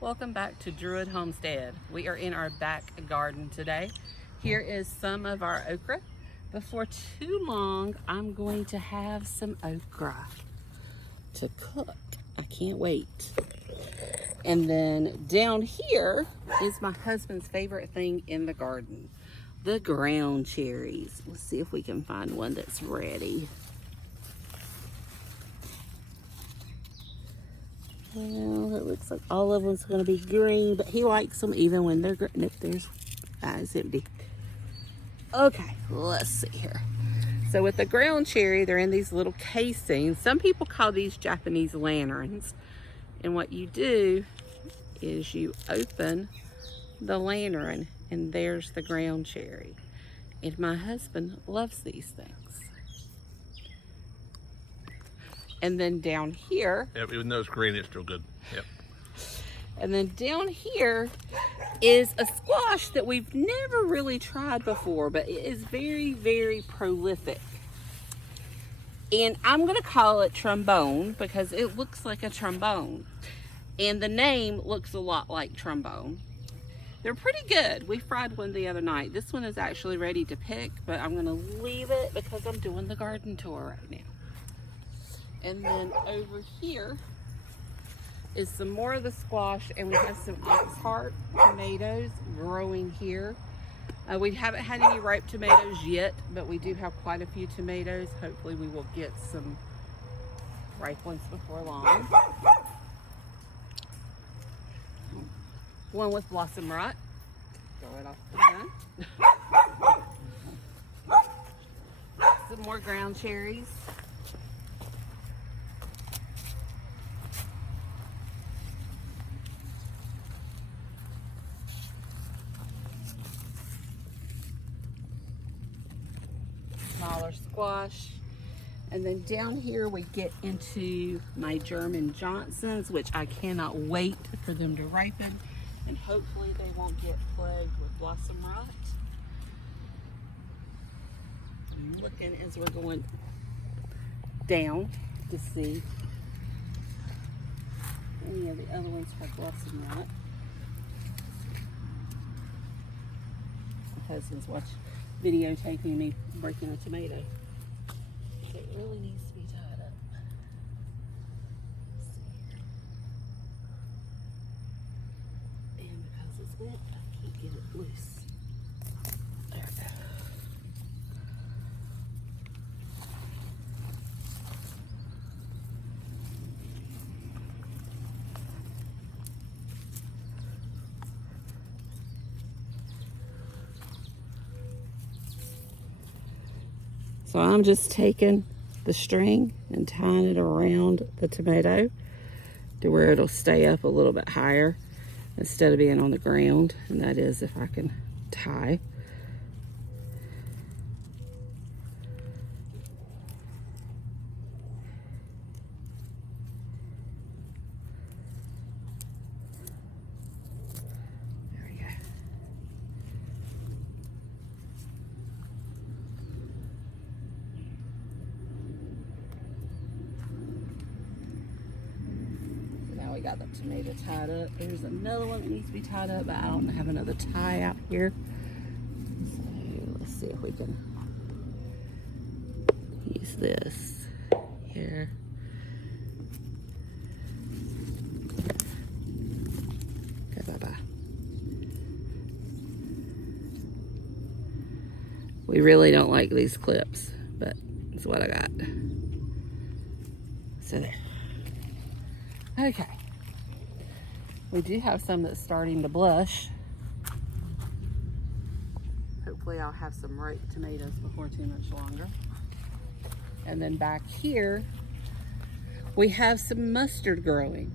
Welcome back to Druid Homestead. We are in our back garden today. Here is some of our okra. Before too long, I'm going to have some okra to cook. I can't wait. And then down here is my husband's favorite thing in the garden, the ground cherries. Let's see if we can find one that's ready. Well, it looks like all of them's going to be green, but he likes them even when they're green. Nope, there's it's empty. Okay, let's see here. So with the ground cherry, they're in these little casings. Some people call these Japanese lanterns. And what you do is you open the lantern, and there's the ground cherry. And my husband loves these things. And then down here. Yep, even though it's green, it's still good. Yep. And then down here is a squash that we've never really tried before, but it is very, very prolific. And I'm going to call it trombone because it looks like a trombone. And the name looks a lot like trombone. They're pretty good. We fried one the other night. This one is actually ready to pick, but I'm going to leave it because I'm doing the garden tour right now. And then over here is some more of the squash, and we have some Oxheart tomatoes growing here. We haven't had any ripe tomatoes yet, but we do have quite a few tomatoes. Hopefully we will get some ripe ones before long. One with blossom rot. Throw it off the vine. Some more ground cherries. Smaller squash. And then down here we get into my German Johnsons, which I cannot wait for them to ripen, and hopefully they won't get plagued with blossom rot. I'm looking as we're going down to see any of the other ones have blossom rot. My husband's videotaping me breaking a tomato. It really needs to be tied up. Let's see. And because it's wet, I can't get it loose. There we go. So I'm just taking the string and tying it around the tomato to where it'll stay up a little bit higher instead of being on the ground. And that is if I can tie. There we go. We got the tomato tied up. There's another one that needs to be tied up, but I don't have another tie out here. So let's see if we can use this here. Okay, bye-bye. We really don't like these clips, but it's what I got. So there. Okay. We do have some that's starting to blush. Hopefully I'll have some ripe tomatoes before too much longer. And then back here, we have some mustard growing.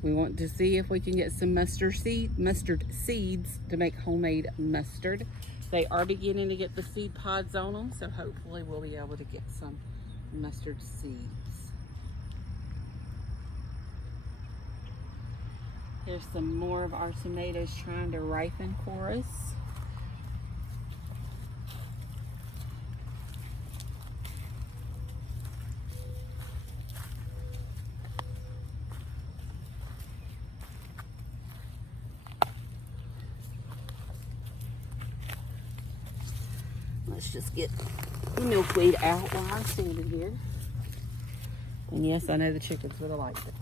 We want to see if we can get some mustard seeds to make homemade mustard. They are beginning to get the seed pods on them, so hopefully we'll be able to get some mustard seeds. Here's some more of our tomatoes trying to ripen for us. let's just get the milkweed out while I'm standing here. And yes, I know the chickens would have liked it.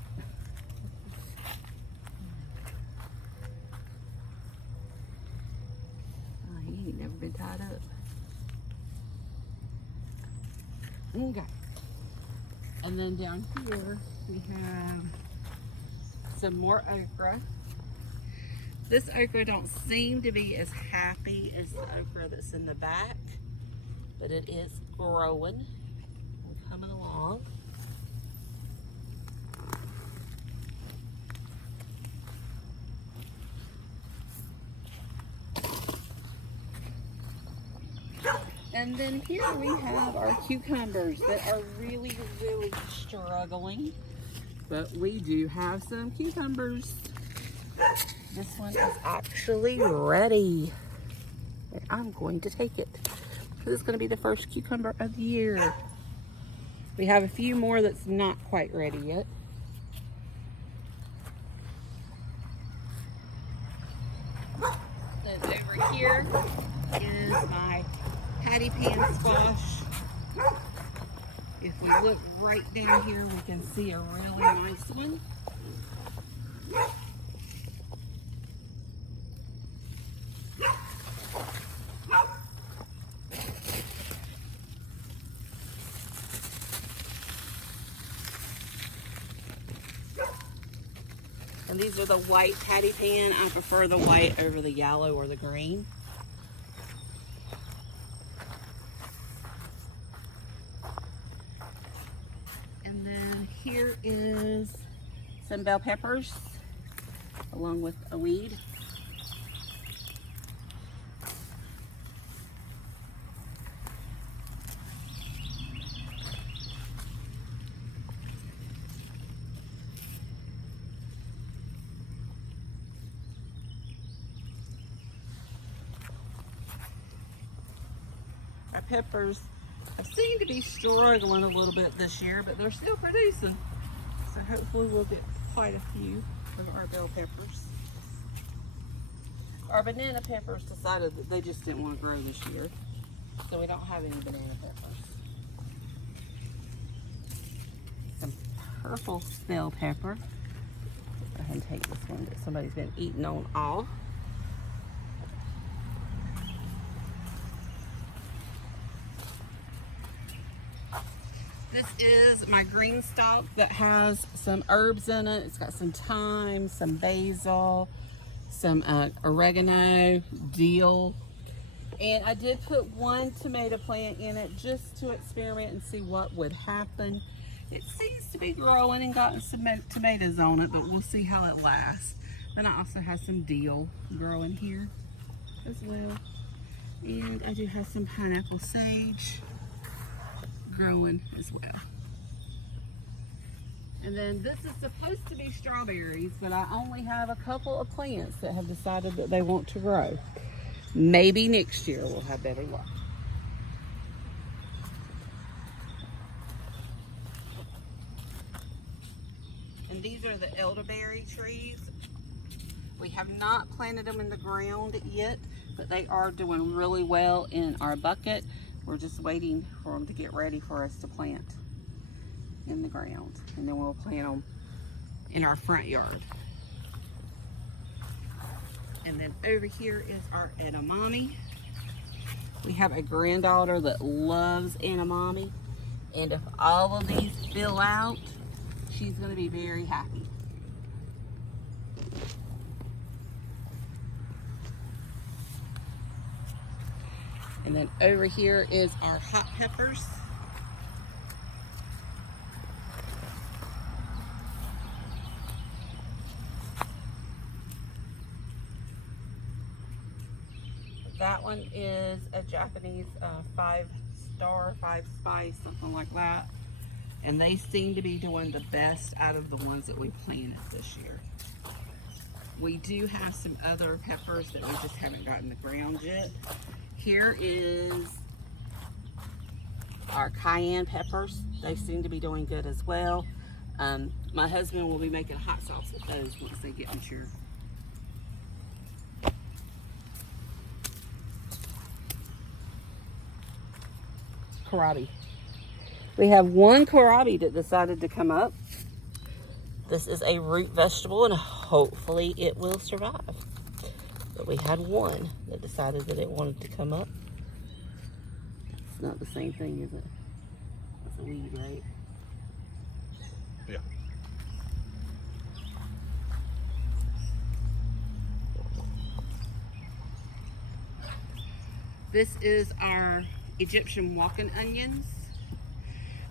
Oh, he ain't never been tied up. Okay. And then down here we have some more okra. This okra don't seem to be as happy as the okra that's in the back, but it is growing and coming along. And then here we have our cucumbers that are really, really struggling, but we do have some cucumbers. This one is actually ready, and I'm going to take it. This is going to be the first cucumber of the year. We have a few more that's not quite ready yet. Then over here is my patty pan squash. If we look right down here, we can see a really nice one. And these are the white patty pan. I prefer the white over the yellow or the green. And then here is some bell peppers along with a weed. Our peppers seem to be struggling a little bit this year, but they're still producing. So hopefully we'll get quite a few of our bell peppers. Our banana peppers decided that they just didn't want to grow this year, so we don't have any banana peppers. Some purple bell pepper. Go ahead and take this one that somebody's been eating on all. This is my green stalk that has some herbs in it. It's got some thyme, some basil, some oregano, dill. And I did put one tomato plant in it just to experiment and see what would happen. It seems to be growing and gotten some tomatoes on it, but we'll see how it lasts. Then I also have some dill growing here as well. And I do have some pineapple sage growing as well. And then this is supposed to be strawberries, but I only have a couple of plants that have decided that they want to grow. Maybe next year we'll have better luck. And these are the elderberry trees. We have not planted them in the ground yet, but they are doing really well in our bucket. We're just waiting for them to get ready for us to plant in the ground. And then we'll plant them in our front yard. And then over here is our edamame. We have a granddaughter that loves edamame. And if all of these fill out, she's going to be very happy. And then over here is our hot peppers. That one is a Japanese 5-star, 5-spice, something like that. And they seem to be doing the best out of the ones that we planted this year. We do have some other peppers that we just haven't gotten the ground yet. Here is our cayenne peppers. They seem to be doing good as well. My husband will be making hot sauce with those once they get mature. kohlrabi. We have one kohlrabi that decided to come up. This is a root vegetable and hopefully it will survive. But we had one that decided that it wanted to come up. It's not the same thing, is it? It's a weed, right? Yeah. This is our Egyptian walking onions.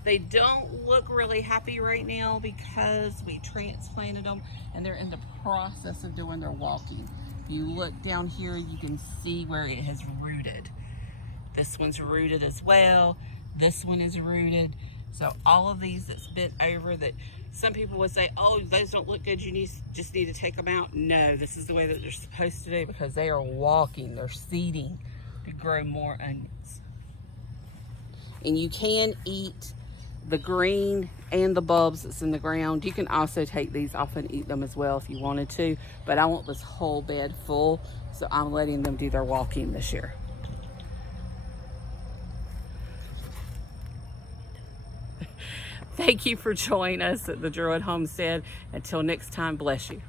They don't look really happy right now because we transplanted them and they're in the process of doing their walking. If you look down here, you can see where it has rooted. This one's rooted as well. This one is rooted. So all of these that's bent over, that some people would say, oh, those don't look good, you just need to take them out. No, this is the way that they're supposed to do because they are walking, they're seeding to grow more onions. And you can eat the green and the bulbs that's in the ground. You can also take these off and eat them as well if you wanted to, but I want this whole bed full, so I'm letting them do their walking this year. Thank you for joining us at the Druid Homestead. Until next time, bless you.